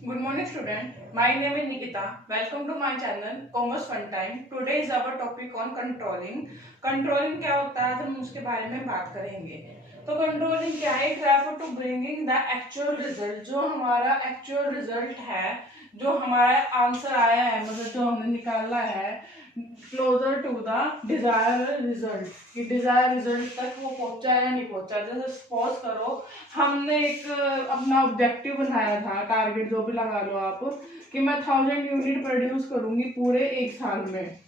Good morning, student. My name is Nikita. Welcome to my channel Commerce Fun Time. Today is our topic on controlling. Controlling क्या होता है, हम उसके बारे में बात करेंगे। तो कंट्रोलिंग क्या है? Refer to bringing the actual result, जो हमारा एक्चुअल रिजल्ट है, जो हमारा आंसर आया है, मतलब जो हमने निकाला है, closer to the desire result, कि डिजायर रिजल्ट तक वो पहुंचा या नहीं पहुंचा। जैसे सपोज करो हमने एक अपना ऑब्जेक्टिव बनाया था, टारगेट जो भी लगा लो आप, कि मैं 1000 यूनिट प्रोड्यूस करूंगी पूरे एक साल में,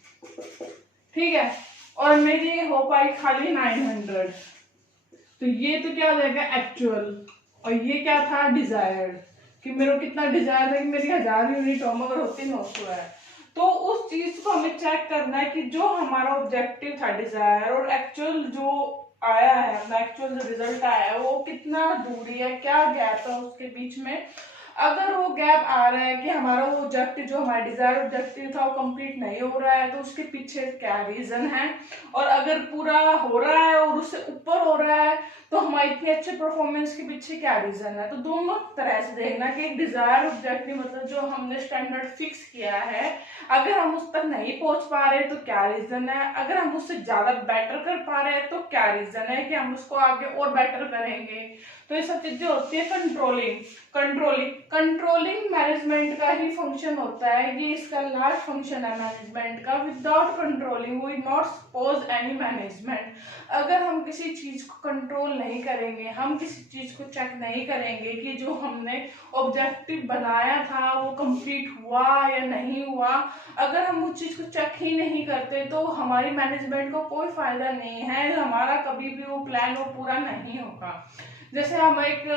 ठीक है, और मेरी हो पाई खाली 900। तो ये तो क्या हो जाएगा एक्चुअल, और ये क्या था डिजायर्ड, कि मेरे को कितना डिजायर है कि मेरी 1000 यूनिट हो मगर होती 900 है। तो उस चीज को हमें चेक करना है कि जो हमारा ऑब्जेक्टिव था डिजायर और एक्चुअल जो आया है, अपना एक्चुअल जो रिजल्ट आया है वो कितना दूरी है, क्या गैप है उसके बीच में। अगर वो गैप आ रहा है कि हमारा वो ऑब्जेक्टिव जो हमारा डिजायर ऑब्जेक्टिव था वो कंप्लीट नहीं हो रहा है, तो उसके पीछे क्या रीजन है। और अगर पूरा हो रहा है और उससे ऊपर हो रहा है तो हमारी इतनी अच्छे परफॉर्मेंस के पीछे क्या रीजन है। तो दोनों तरह से देखना कि एक डिजायर ऑब्जेक्टिव मतलब जो हमने स्टैंडर्ड फिक्स किया है, अगर हम उस तक नहीं पहुंच पा रहे तो क्या रीजन है, अगर हम उससे ज्यादा बेटर कर पा रहे हैं तो क्या रीजन है कि हम उसको आगे और बेटर करेंगे। तो ये सब चीजें होती है कंट्रोलिंग। कंट्रोलिंग मैनेजमेंट का ही फंक्शन होता है, ये इसका लास्ट फंक्शन है मैनेजमेंट का। Without controlling we not suppose any management. अगर हम किसी चीज को कंट्रोल नहीं करेंगे, हम किसी चीज को चेक नहीं करेंगे कि जो हमने ऑब्जेक्टिव बनाया था वो कंप्लीट हुआ या नहीं हुआ, अगर हम उस चीज को चेक ही नहीं करते तो हमारी मैनेजमेंट को कोई फायदा नहीं है, हमारा कभी भी वो प्लान वो पूरा नहीं होगा। जैसे हम एक,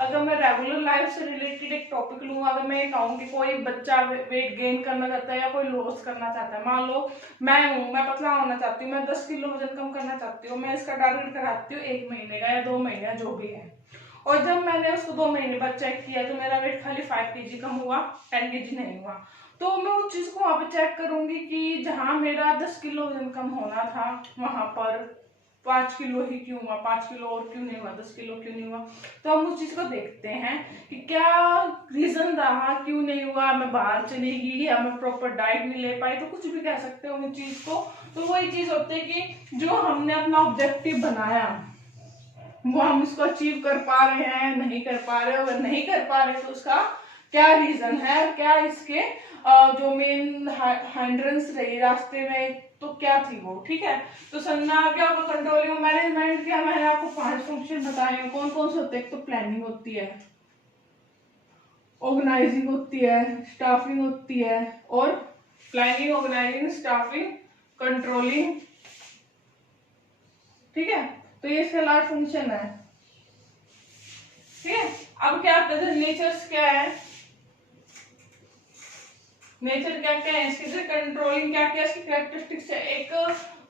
अगर मैं रेगुलर लाइफ से रिलेटेड एक टॉपिक लूँ, अगर मैं कहूँ कि कोई बच्चा वेट गेन करना चाहता है या कोई लॉस करना चाहता है, मान लो मैं हूँ, मैं पतला होना चाहती हूँ, मैं 10 किलो वजन कम करना चाहती हूँ, मैं इसका टारगेट कराती हूँ 1 महीने का या 2 महीने का जो भी है। और जब मैंने उसको 2 महीने बाद चेक किया तो मेरा वेट खाली 5 kg कम हुआ, 10 kg नहीं हुआ। तो मैं उस चीज को वहां पे चेक करूंगी कि जहां मेरा 10 किलो वजन कम होना था वहां पर 5 किलो ही क्यों हुआ, 5 किलो और क्यों नहीं हुआ, 10 किलो क्यों नहीं हुआ। तो हम उस चीज को देखते हैं कि क्या रीजन रहा, क्यों नहीं हुआ, मैं बाहर चली गई या मैं प्रॉपर डाइट नहीं ले पाई, तो कुछ भी कह सकते हो उन चीज को। तो वही चीज होती है कि जो हमने अपना ऑब्जेक्टिव बनाया वो हम इसको अचीव कर पा रहे हैं, नहीं कर पा रहे। अगर नहीं कर पा रहे तो उसका क्या रीजन है, क्या इसके जो मेन हाइंड्रेंस रही रास्ते में, तो क्या थी वो, ठीक है। तो समझना आ गया होगा कंट्रोलिंग मैनेजमेंट क्या। मैंने आपको 5 फंक्शन बताए हैं, कौन कौन से होते हैं। एक तो प्लानिंग होती है, ऑर्गेनाइजिंग होती है, स्टाफिंग होती है, और प्लानिंग, ऑर्गेनाइजिंग, स्टाफिंग, कंट्रोलिंग, ठीक है। तो ये इसका लास्ट फंक्शन है, ठीक है। अब क्या आता है, नेचर्स क्या है, नेचर क्या क्या है इसके, कंट्रोलिंग क्या क्या इसकी कैरेक्टरिस्टिक्स है। एक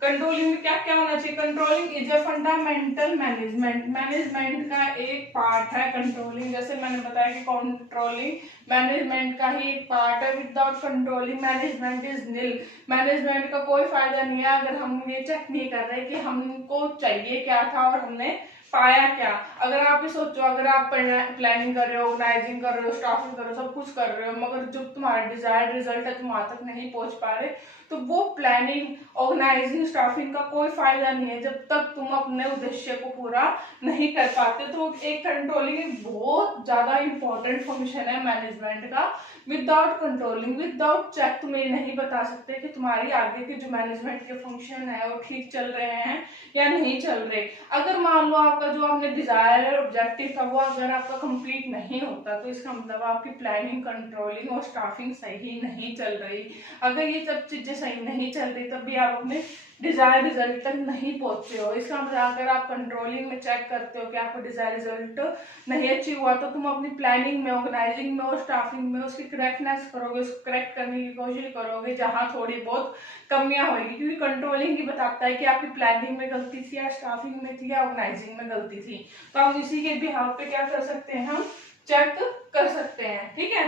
कंट्रोलिंग में क्या क्या होना चाहिए। Controlling is a fundamental management, management का एक पार्ट है कंट्रोलिंग। जैसे मैंने बताया कि कंट्रोलिंग मैनेजमेंट का ही एक पार्ट है। Without controlling management is nil, management का कोई फायदा नहीं है अगर हम ये चेक नहीं कर रहे कि हमको चाहिए क्या था और हमने पाया क्या। अगर आप ये सोचो, अगर आप प्लानिंग कर रहे हो, ऑर्गेनाइजिंग कर रहे हो, स्टाफिंग कर रहे हो, सब कुछ कर रहे हो, मगर जो तुम्हारा डिजायर्ड रिजल्ट है तुम वहां तक नहीं पहुंच पा रहे, तो वो प्लानिंग, ऑर्गेनाइजिंग, स्टाफिंग का कोई फायदा नहीं है जब तक तुम अपने उद्देश्य को पूरा नहीं कर पाते। तो एक कंट्रोलिंग एक बहुत ज्यादा इंपॉर्टेंट फंक्शन है मैनेजमेंट का। विदाउट कंट्रोलिंग, विदाउट चेक तुम ये नहीं बता सकते कि तुम्हारी आगे के जो मैनेजमेंट के फंक्शन है वो ठीक चल रहे हैं या नहीं चल रहे। अगर मान लो आपका जो आपने डिजायर और ऑब्जेक्टिव था वो अगर आपका कंप्लीट नहीं होता तो इसका मतलब आपकी प्लानिंग, कंट्रोलिंग और स्टाफिंग सही नहीं चल रही। अगर ये सब चीजें सही नहीं चल रही तब भी आप अपने डिजायर रिजल्ट तक नहीं पहुंचते हो। इसका मतलब अगर आप कंट्रोलिंग में चेक करते हो कि आपको डिजायर रिजल्ट नहीं अचीव हुआ तो तुम अपनी प्लानिंग में, ऑर्गेनाइजिंग में और स्टाफिंग में उसकी करेक्टनेस करोगे, उसको करेक्ट करने की कोशिश करोगे जहां थोड़ी बहुत कमियां होगी। क्योंकि कंट्रोलिंग ही बताता है कि आपकी प्लानिंग में गलती थी या स्टाफिंग में थी या ऑर्गेनाइजिंग में गलती थी। तो हम इसी के बिहाफ पे क्या कर सकते हैं, हम चेक कर सकते हैं, ठीक है।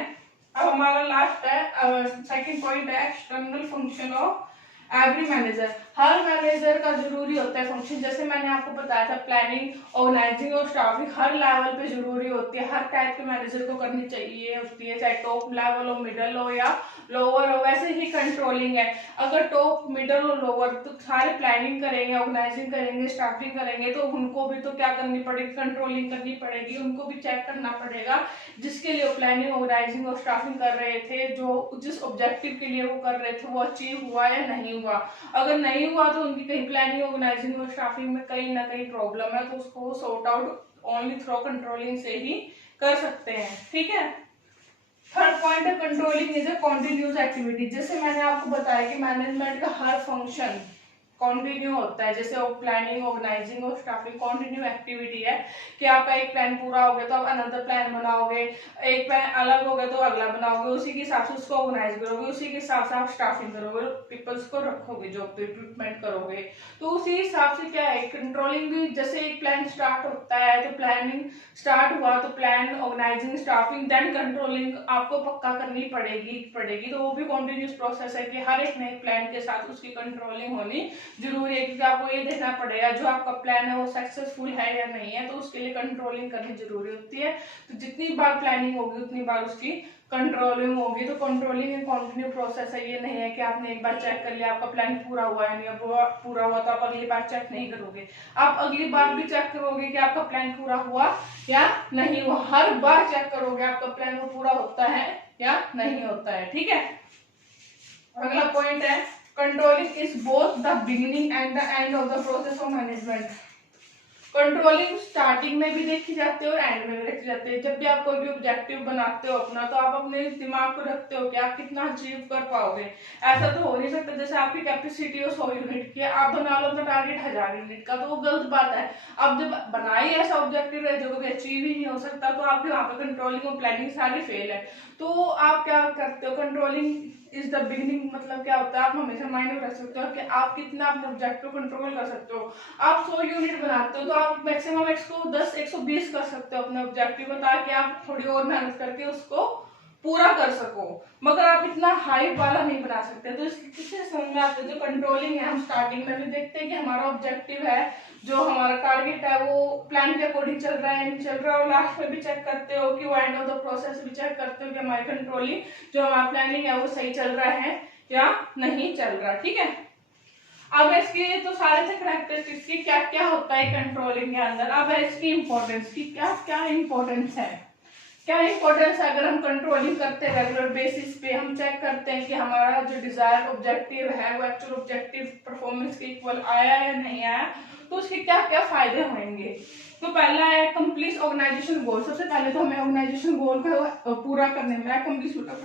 अब हमारा लास्ट है, सेकंड पॉइंट है external function of every manager, her manager का जरूरी होता है फंक्शन। जैसे मैंने आपको बताया था प्लानिंग, ऑर्गेनाइजिंग और स्टाफिंग हर लेवल पे जरूरी होती है, हर टाइप के मैनेजर को करनी चाहिए होती है, चाहे टॉप लेवल हो, मिडल हो या लोअर हो। वैसे ही कंट्रोलिंग है, अगर टॉप, मिडल और लोअर तो सारे प्लानिंग करेंगे, ऑर्गेनाइजिंग करेंगे, स्टाफिंग करेंगे, तो उनको भी तो क्या करनी पड़ेगी, कंट्रोलिंग करनी पड़ेगी, उनको भी चेक करना पड़ेगा जिसके लिए प्लानिंग, ऑर्गेनाइजिंग और स्टाफिंग कर रहे थे, जो जिस ऑब्जेक्टिव के लिए वो कर रहे थे वो अचीव हुआ या नहीं हुआ। अगर नहीं हुआ तो उनकी कहीं प्लानिंग, ऑर्गेनाइजिंग और स्टाफिंग में कहीं ना कहीं प्रॉब्लम है, तो उसको sort out only through controlling से ही कर सकते हैं। ठीक है, थर्ड पॉइंट है controlling is a continuous activity. जैसे मैंने आपको बताया कि मैनेजमेंट का हर फंक्शन कॉन्टिन्यू होता है, जैसे प्लानिंग, ऑर्गेनाइजिंग और स्टाफिंग कॉन्टिन्यू एक्टिविटी है कि आपका एक प्लान पूरा हो गया तो आप अनदर प्लान बनाओगे, एक प्लान अलग हो गया तो अगला बनाओगे, उसी के हिसाब से उसको ऑर्गेनाइज करोगे, उसी के हिसाब से आप स्टाफिंग करोगे, पीपल्स को रखोगे, जॉब पे रिक्रूटमेंट करोगे। तो उसी हिसाब से क्या है कंट्रोलिंग भी, जैसे एक प्लान स्टार्ट होता है तो प्लानिंग स्टार्ट हुआ तो plan, organizing, staffing, then controlling आपको पक्का करनी पड़ेगी। तो वो भी कॉन्टिन्यूस प्रोसेस है कि हर एक नए प्लान के साथ उसकी कंट्रोलिंग होनी जरूरी है, क्योंकि आपको ये देखना पड़ेगा जो आपका प्लान है वो सक्सेसफुल है या नहीं है, तो उसके लिए कंट्रोलिंग करनी जरूरी होती है। तो जितनी बार प्लानिंग होगी उतनी बार उसकी कंट्रोलिंग होगी। तो कंट्रोलिंग एक कंटिन्यू प्रोसेस है, ये नहीं है कि आपने एक बार चेक कर लिया आपका प्लान पूरा हुआ है, नहीं पूरा हुआ तो आप अगली बार चेक नहीं करोगे, आप अगली बार भी चेक करोगे कि आपका प्लान पूरा हुआ या नहीं हुआ, हर बार चेक करोगे आपका प्लान वो पूरा होता है या नहीं होता है। ठीक है, अगला पॉइंट है controlling is both the beginning and the end of the process of management. Controlling starting में भी देखी जाती है और एंड में भी देखी जाती है। जब भी आप कोई भी ऑब्जेक्टिव बनाते हो अपना, तो आप अपने दिमाग को रखते हो कि आप कितना अचीव कर पाओगे। ऐसा तो हो नहीं सकता जैसे आपकी कैपेसिटी हो 100 यूनिट की, आप बना लो तो टारगेट 1000 यूनिट का, तो वो गलत बात है। अब जब बनाई ऐसा ऑब्जेक्टिव है जो कभी अचीव ही नहीं हो सकता, तो आपके वहां पे कंट्रोलिंग और प्लानिंग सारी फेल है। तो आप क्या करते हो, कंट्रोलिंग इज द बिगिनिंग मतलब क्या होता है, आप हमेशा माइंड में रख सकते हो कि आप कितना अपने ऑब्जेक्टिव कंट्रोल कर सकते हो। आप 100 यूनिट बनाते हो तो आप मैक्सिमम 110, 120 कर सकते हो अपने ऑब्जेक्टिव में, ताकि आप थोड़ी और मेहनत करके उसको पूरा कर सको, मगर आप इतना हाई वाला नहीं बना सकते। तो इससे समझ में आता है जो कंट्रोलिंग है, हम स्टार्टिंग में भी देखते हैं कि हमारा ऑब्जेक्टिव है, जो हमारा टारगेट है वो प्लान के अकॉर्डिंग चल रहा है नहीं चल रहा है, और लास्ट में भी चेक करते हो कि वो एंड ऑफ द प्रोसेस भी चेक करते हो कि हमारी कंट्रोलिंग जो हमारा प्लानिंग है वो सही चल रहा है या नहीं चल रहा। ठीक है, अब इसके तो सारे थे कैरेक्टरिस्टिक्स की क्या क्या होता है कंट्रोलिंग के अंदर। अब इसकी इंपॉर्टेंस की क्या क्या इंपॉर्टेंस है, क्या इंपॉर्टेंस है। अगर हम कंट्रोलिंग करते हैं रेगुलर बेसिस पे, हम चेक करते हैं कि हमारा जो डिजायर ऑब्जेक्टिव है वो एक्चुअल ऑब्जेक्टिव परफॉर्मेंस के इक्वल आया या नहीं आया, तो उसके क्या क्या फायदे होंगे। तो पहला है कंप्लीट ऑर्गेनाइजेशन गोल। सबसे पहले तो हमें ऑर्गेनाइजेशन गोल को पूरा करने में,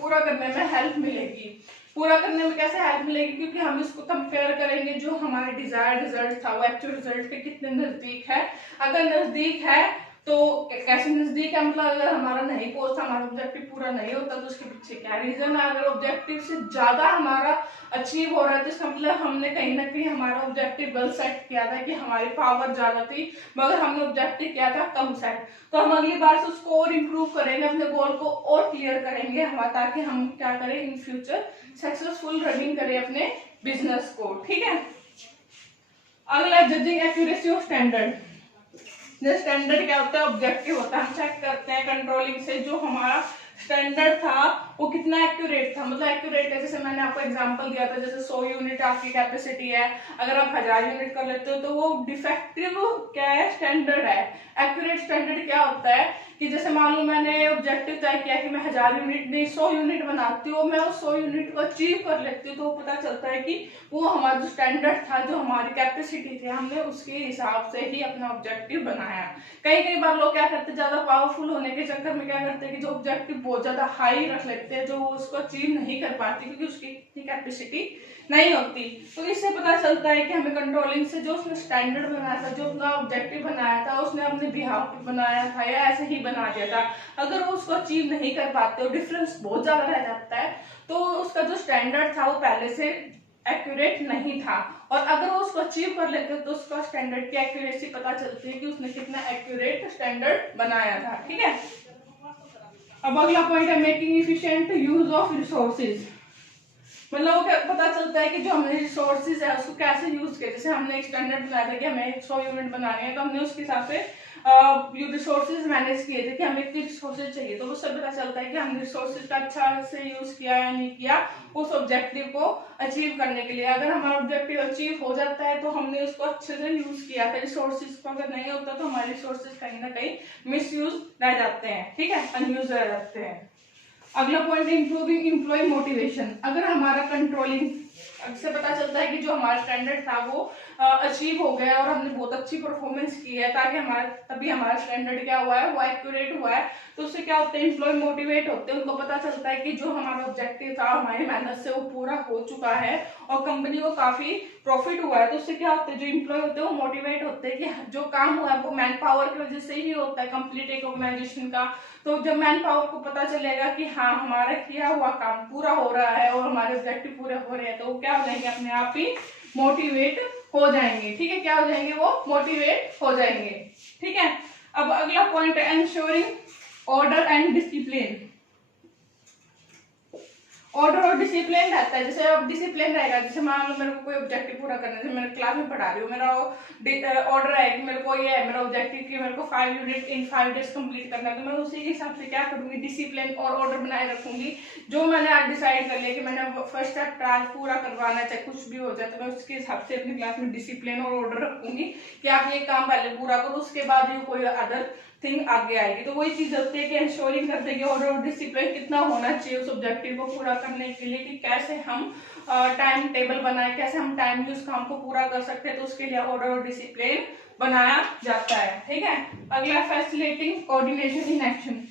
पूरा करने में हेल्प मिलेगी। पूरा करने में कैसे हेल्प मिलेगी, क्योंकि हम इसको कंपेयर करेंगे जो हमारे डिजायर्ड रिजल्ट था वो एक्चुअल रिजल्ट के कितने नजदीक है। अगर नजदीक है तो कैसे नजदीक है, मतलब अगर हमारा नहीं पहुंचता, हमारा ऑब्जेक्टिव पूरा नहीं होता तो उसके पीछे क्या रीजन है। अगर ऑब्जेक्टिव से ज्यादा हमारा अचीव हो रहा है तो इसका मतलब हमने कहीं ना कहीं हमारा ऑब्जेक्टिव गलत सेट किया था, कि हमारी पावर ज्यादा थी मगर हमने ऑब्जेक्टिव किया था कम सेट। तो हम अगली बार से उसको और इम्प्रूव करेंगे, अपने गोल को और क्लियर करेंगे हमारा, ताकि हम क्या करें इन फ्यूचर सक्सेसफुल रनिंग करें अपने बिजनेस को। ठीक है, अगला judging accuracy of standard. Standard क्या होता है, ऑब्जेक्टिव होता है। हम चेक करते हैं कंट्रोलिंग से जो हमारा स्टैंडर्ड था वो कितना एक्यूरेट था, मतलब एक्यूरेट है। जैसे मैंने आपको एग्जांपल दिया था, जैसे 100 यूनिट आपकी कैपेसिटी है, अगर आप 1000 यूनिट कर लेते हो तो वो डिफेक्टिव क्या है, स्टैंडर्ड है। एक्यूरेट स्टैंडर्ड क्या होता है कि जैसे मान लो मैंने ऑब्जेक्टिव तय किया कि मैं 1000 यूनिट नहीं 100 यूनिट बनाती हूँ, मैं उस 100 यूनिट को अचीव कर लेती हूँ, तो पता चलता है कि वो हमारा जो स्टैंडर्ड था, जो हमारी कैपेसिटी थी, हमने उसके हिसाब से ही अपना ऑब्जेक्टिव बनाया। कई बार लोग क्या करते हैं, ज्यादा पावरफुल होने के चक्कर में क्या करते हैं कि जो ऑब्जेक्टिव बहुत ज्यादा हाई रख लेते हैं, जो वो उसको अचीव नहीं कर पाती क्योंकि उसकी कैपेसिटी नहीं होती। तो इससे पता चलता है कि हमें कंट्रोलिंग से जो उसने स्टैंडर्ड बनाया था, जो अपना ऑब्जेक्टिव बनाया था, उसने अपने बिहाफ पे बनाया था या ऐसे ही बना दिया था, अगर वो उसको अचीव नहीं कर पाते और डिफरेंस बहुत ज्यादा रह जाता है, तो उसका जो स्टैंडर्ड था वो पहले से एक्यूरेट नहीं था। और अगर वो उसको अचीव कर लेते तो उसका स्टैंडर्ड की एक्यूरेसी पता चलती है कि उसने कितना एक्यूरेट स्टैंडर्ड बनाया था। ठीक है, अब अगला पॉइंट है making efficient use of resources. मतलब वो पता चलता है कि जो हमने रिसोर्सेज है उसको कैसे यूज किया। जैसे हमने एक स्टैंडर्ड बनाया था कि हमें 100 यूनिट बनाने हैं, तो हमने उसके हिसाब से रिसोर्सेज मैनेज किए थे कि हमें कितने रिसोर्सेज चाहिए। तो उससे पता चलता है कि हमने रिसोर्सेज का अच्छा से यूज किया या नहीं किया उस ऑब्जेक्टिव को अचीव करने के लिए। अगर हमारा ऑब्जेक्टिव अचीव हो जाता है तो हमने उसको अच्छे से यूज किया था रिसोर्सेज को, अगर नहीं होता तो हमारे रिसोर्सेज कहीं ना कहीं मिस यूज रह जाते हैं, ठीक है, अनयूज रह जाते हैं। अगला पॉइंट है इंप्रूविंग एम्प्लॉय मोटिवेशन। अगर हमारा कंट्रोलिंग से पता चलता है कि जो हमारा स्टैंडर्ड था वो अचीव हो गया और हमने बहुत अच्छी परफॉर्मेंस की है, ताकि तभी हमारा स्टैंडर्ड क्या हुआ है, वो एक्यूरेट हुआ है। तो उससे क्या होता है, एम्प्लॉय मोटिवेट होते हैं, उनको पता चलता है कि जो हमारा ऑब्जेक्टिव था हमारी मेहनत से वो पूरा हो चुका है और कंपनी को काफी प्रॉफिट हुआ है। तो उससे क्या होता है, जो एम्प्लॉय होते हैं वो मोटिवेट होते हैं कि जो काम हुआ है वो मैन पावर की वजह से ही होता है कंप्लीट एक ऑर्गेनाइजेशन का। तो जब मैन पावर को पता चलेगा कि हाँ हमारा किया हुआ काम पूरा हो रहा है और हमारे ऑब्जेक्टिव पूरे हो रहे हैं, तो वो क्या हो जाएंगे, अपने आप ही मोटिवेट हो जाएंगे, ठीक है, क्या हो जाएंगे, वो मोटिवेट हो जाएंगे, ठीक है। अब अगला पॉइंट है ensuring order and discipline. Order और डिसिप्लिन रहता है। जैसे अब डिसिप्लिन रहेगा, जैसे मान लो मेरे को कोई ऑब्जेक्टिव पूरा करना है, जैसे मैं क्लास में पढ़ा रही हूँ, मेरा ऑर्डर है कि मेरे को ये है, मेरा ऑब्जेक्टिव कि मेरे को 5 यूनिट इन 5 डेज कंप्लीट करना है, तो मैं उसी के हिसाब से क्या करूंगी, डिसिप्लिन और ऑर्डर बनाए रखूंगी। जो मैंने आज डिसाइड कर लिया कि मैंने फर्स्ट आज पूरा करवाना है, चाहे कुछ भी हो जाए, तो मैं उसके हिसाब से अपनी क्लास में डिसिप्लिन और ऑर्डर रखूंगी कि आप ये काम पहले पूरा करो, उसके बाद ये कोई अदर थिंग आगे आएगी। तो वही चीज होती है कि इंश्योरिंग करते हैं कि ऑर्डर और डिसिप्लिन कितना होना चाहिए उस ऑब्जेक्टिव को पूरा करने के लिए, कि कैसे हम टाइम टेबल बनाए, कैसे हम टाइमली उस काम को पूरा कर सकते हैं। तो उसके लिए ऑर्डर और डिसिप्लिन बनाया जाता है, ठीक है। अगला फैसिलिटेटिंग कोऑर्डिनेशन इन एक्शन।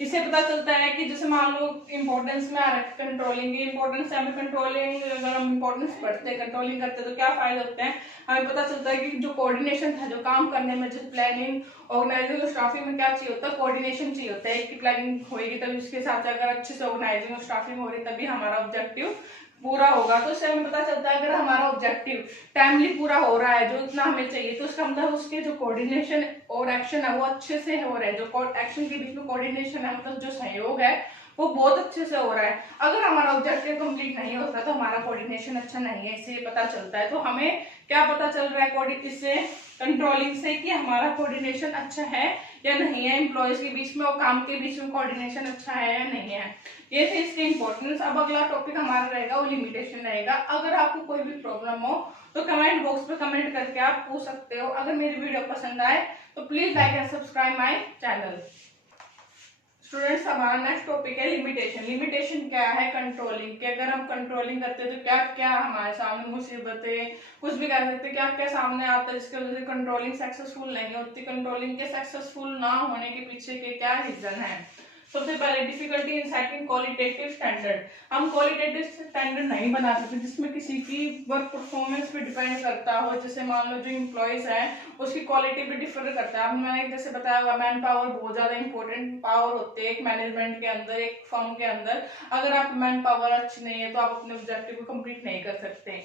इससे पता चलता है कि जैसे मान लो इंपॉर्टेंस में आ रहा है कंट्रोलिंग की इंपॉर्टेंस है, हमें कंट्रोलिंग अगर हम इंपॉर्टेंस पढ़ते हैं, कंट्रोलिंग करते हैं, तो क्या फायदे होते हैं, हमें पता चलता है कि जो कोऑर्डिनेशन था, जो काम करने में, जैसे प्लानिंग, ऑर्गेनाइजिंग और स्टाफिंग में क्या चाहिए होता है, कोऑर्डिनेशन चाहिए होता है। एक की प्लानिंग होगी तभी उसके साथ अगर अच्छे से ऑर्गेनाइजिंग और स्टाफिंग हो रही तभी हमारा ऑब्जेक्टिव पूरा होगा। तो इससे हमें पता चलता है अगर हमारा ऑब्जेक्टिव टाइमली पूरा हो रहा है जो इतना हमें चाहिए, तो उसका मतलब उसके जो कोऑर्डिनेशन और एक्शन है वो अच्छे से हो रहे हैं। जो एक्शन के बीच में कोऑर्डिनेशन है, मतलब जो सहयोग है वो बहुत अच्छे से हो रहा है। अगर हमारा ऑब्जेक्टिव कंप्लीट नहीं होता तो हमारा कोऑर्डिनेशन अच्छा नहीं है, इससे पता चलता है। तो हमें क्या पता चल रहा है इससे, कंट्रोलिंग से, कि हमारा कोऑर्डिनेशन अच्छा है या नहीं है, एम्प्लॉयज के बीच में और काम के बीच में कोऑर्डिनेशन अच्छा है या नहीं है। ये थे इसके इंपॉर्टेंस। अब अगला टॉपिक हमारा रहेगा वो लिमिटेशन रहेगा। अगर आपको कोई भी प्रॉब्लम हो तो कमेंट बॉक्स पे कमेंट करके आप पूछ सकते हो। अगर मेरी वीडियो पसंद आए तो please like and subscribe my channel. Students, हमारा नेक्स्ट टॉपिक है लिमिटेशन। लिमिटेशन क्या है, कंट्रोलिंग के। अगर हम कंट्रोलिंग करते हैं तो क्या क्या हमारे सामने मुसीबतें, कुछ भी कह सकते हैं, क्या क्या सामने आता है जिसकी वजह से कंट्रोलिंग सक्सेसफुल नहीं होती। कंट्रोलिंग के सक्सेसफुल ना होने के पीछे के क्या रीजन है। सबसे पहले difficulty in setting qualitative standard. हम क्वालिटेटिव स्टैंडर्ड नहीं बना सकते जिसमें किसी की वर्क परफॉर्मेंस पे डिपेंड करता हो। जैसे मान लो जो इम्प्लॉयज है उसकी क्वालिटी पे डिफर करता है। अब मैंने जैसे बताया हुआ, मैन पावर बहुत ज्यादा इंपॉर्टेंट पावर होती है एक मैनेजमेंट के अंदर, एक फर्म के अंदर। अगर आप मैन पावर अच्छी नहीं है तो आप अपने ऑब्जेक्टिव को कंप्लीट नहीं कर सकते।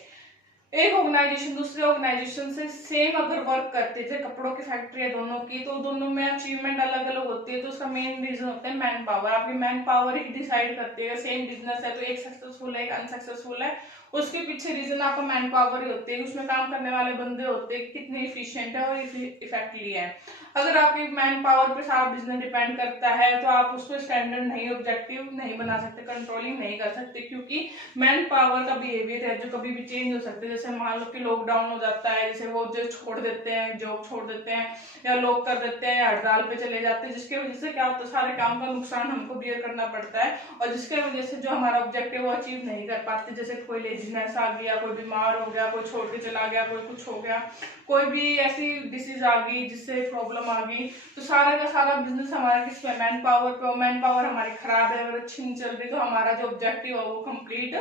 एक ऑर्गेनाइजेशन दूसरे ऑर्गेनाइजेशन से सेम अगर वर्क करते थे, कपड़ों की फैक्ट्री है दोनों की, तो दोनों में अचीवमेंट अलग अलग होती है। तो उसका मेन रीजन होता है मैन पावर। आपकी मैन पावर ही डिसाइड करती है। सेम बिजनेस है तो एक सक्सेसफुल है एक अनसक्सेसफुल है, उसके पीछे रीजन आपका मैन पावर ही होती है। उसमें काम करने वाले बंदे होते हैं, कितने इफिशिएंट है और इफेक्टिवली है। अगर आपकी मैन पावर पे सारा बिजनेस डिपेंड करता है तो आप उस पर स्टैंडर्ड नहीं, ऑब्जेक्टिव नहीं बना सकते, कंट्रोलिंग नहीं कर सकते, क्योंकि मैन पावर का बिहेवियर है जो कभी भी चेंज हो सकते हैं। जैसे मान लो कि लॉकडाउन हो जाता है, जैसे वो जो छोड़ देते हैं, जॉब छोड़ देते हैं, या लोग कर देते हैं, या हड़ताल पे चले जाते हैं, जिसकी वजह से क्या होता है, सारे काम का नुकसान हमको बियर करना पड़ता है। और जिसकी वजह से जो हमारा ऑब्जेक्टिव वो अचीव नहीं कर पाते। जैसे कोई लेजीनेस आ गया, कोई बीमार हो गया, कोई छोड़ के चला गया, कोई कुछ हो गया, कोई भी ऐसी डिसीज आ गई जिससे प्रॉब्लम आ गई, तो सारा का सारा बिजनेस हमारा किस पे, मैन पावर पे। मैन पावर हमारी खराब है और अच्छी नहीं चल रही तो हमारा जो ऑब्जेक्टिव है वो कंप्लीट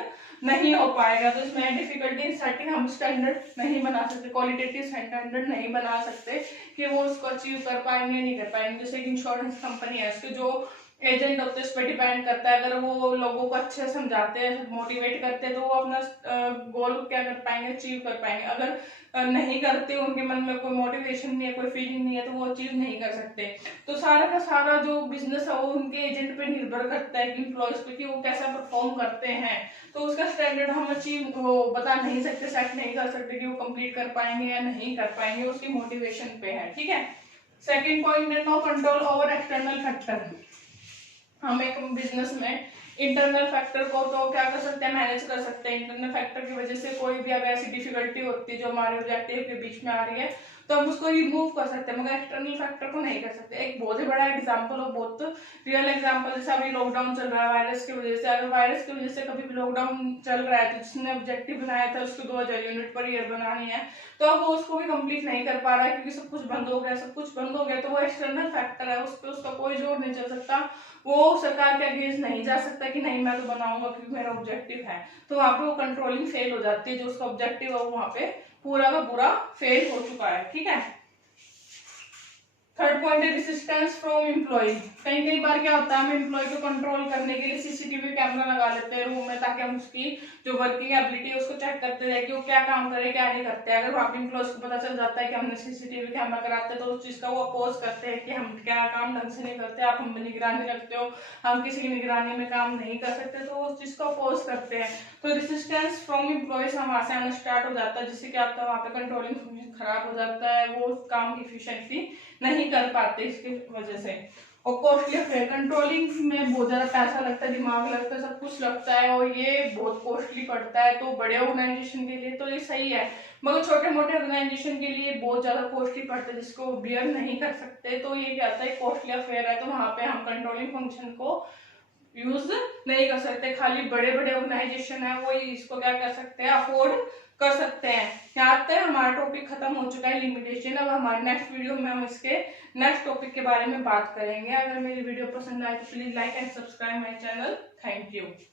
नहीं हो पाएगा। तो इसमें डिफिकल्टी इन सेटिंग, हम स्टैंडर्ड नहीं बना सकते, क्वालिटेटिव स्टैंडर्ड नहीं बना सकते कि वो उसको अचीव कर पाएंगे नहीं कर पाएंगे। जैसे कि इंश्योरेंस कंपनी है, उसके जो एजेंट होते हैं उस पर डिपेंड करता है। अगर वो लोगों को अच्छे से समझाते हैं, मोटिवेट करते हैं, तो वो अपना गोल क्या कर पाएंगे, अचीव कर पाएंगे। अगर नहीं करते, उनके मन में कोई मोटिवेशन नहीं है, कोई फीलिंग नहीं है, तो वो अचीव नहीं कर सकते। तो सारा का सारा जो बिजनेस है वो उनके एजेंट पे निर्भर करता है, कि इम्प्लॉयज पे, कि वो कैसा परफॉर्म करते हैं। तो उसका स्टैंडर्ड हम अचीव वो बता नहीं सकते, सेट नहीं कर सकते कि वो कंप्लीट कर पाएंगे या नहीं कर पाएंगे, उसकी मोटिवेशन पे है। ठीक है। सेकेंड पॉइंट है no control over external factor. हम एक बिजनेस में इंटरनल फैक्टर को तो क्या कर सकते हैं, मैनेज कर सकते हैं। इंटरनल फैक्टर की वजह से कोई भी अगर ऐसी डिफिकल्टी होती है जो हमारे ऑब्जेक्टिव के बीच में आ रही है, तो हम उसको रिमूव कर सकते हैं, मगर एक्सटर्नल फैक्टर को नहीं कर सकते। एक बहुत ही बड़ा एग्जांपल और बहुत रियल एग्जांपल, जैसे अभी लॉकडाउन चल रहा है वायरस की वजह से। अगर वायरस की वजह से कभी भी लॉकडाउन चल रहा है, तो जिसने ऑब्जेक्टिव बनाया था उसको 2000 यूनिट पर ईयर बनानी है, तो अब वो उसको भी कंप्लीट नहीं कर पा रहा है, क्योंकि सब कुछ बंद हो गया, सब कुछ बंद हो गया। तो वो एक्सटर्नल फैक्टर है, उस पर उसका कोई जोर नहीं चल सकता। वो सरकार के अगेंस्ट नहीं जा सकता कि नहीं मैं तो बनाऊंगा क्योंकि मेरा ऑब्जेक्टिव है। तो वहां पे वो कंट्रोलिंग फेल हो जाती है, जो उसका ऑब्जेक्टिव है वहां पे पूरा का पूरा फेल हो चुका है। ठीक है। थर्ड पॉइंट है रेसिस्टेंस फ्रॉम एम्प्लॉय। कई बार क्या होता है, हम एम्प्लॉय को कंट्रोल करने के लिए सीसीटीवी कैमरा लगा लेते हैं रूम में, ताकि हम उसकी जो वर्किंग एबिलिटी है उसको चेक करते रहे कि वो क्या काम करे क्या नहीं करते। अगर वहाँ पे एम्प्लॉयज को पता चल जाता है कि हमने सीसीटीवी कैमरा कराते हैं, तो उस चीज का वो अपोज करते हैं कि हम क्या काम ढंग से नहीं करते, आप हम निगरानी रखते हो, हम किसी की निगरानी में काम नहीं कर सकते, तो उस चीज को अपोज करते हैं। तो रेसिस्टेंस फ्रॉम एम्प्लॉयज वहां से आना स्टार्ट हो जाता है, जिससे क्या होता है वहाँ पे कंट्रोलिंग फंक्शन खराब हो जाता है, वो काम की एफिशिएंसी नहीं कर पाते इसकी वजह से। और कॉस्टली अफेयर, कंट्रोलिंग में बहुत ज्यादा पैसा लगता है, दिमाग लगता है, सब कुछ लगता है, और ये बहुत कॉस्टली पड़ता है। तो बड़े ऑर्गेनाइजेशन के लिए तो ये सही है, मगर छोटे मोटे ऑर्गेनाइजेशन के लिए बहुत ज्यादा कॉस्टली पड़ता है, जिसको बियर नहीं कर सकते। तो ये क्या होता है, कॉस्टली अफेयर है, तो वहां पे हम कंट्रोलिंग फंक्शन को यूज नहीं कर सकते। खाली बड़े बड़े ऑर्गेनाइजेशन है वो इसको क्या कर सकते हैं, अफोर्ड कर सकते हैं। यहाँ तक हमारा टॉपिक खत्म हो चुका है लिमिटेशन। अब हमारे नेक्स्ट वीडियो में हम इसके नेक्स्ट टॉपिक के बारे में बात करेंगे। अगर मेरी वीडियो पसंद आए तो please like and subscribe my channel. Thank you.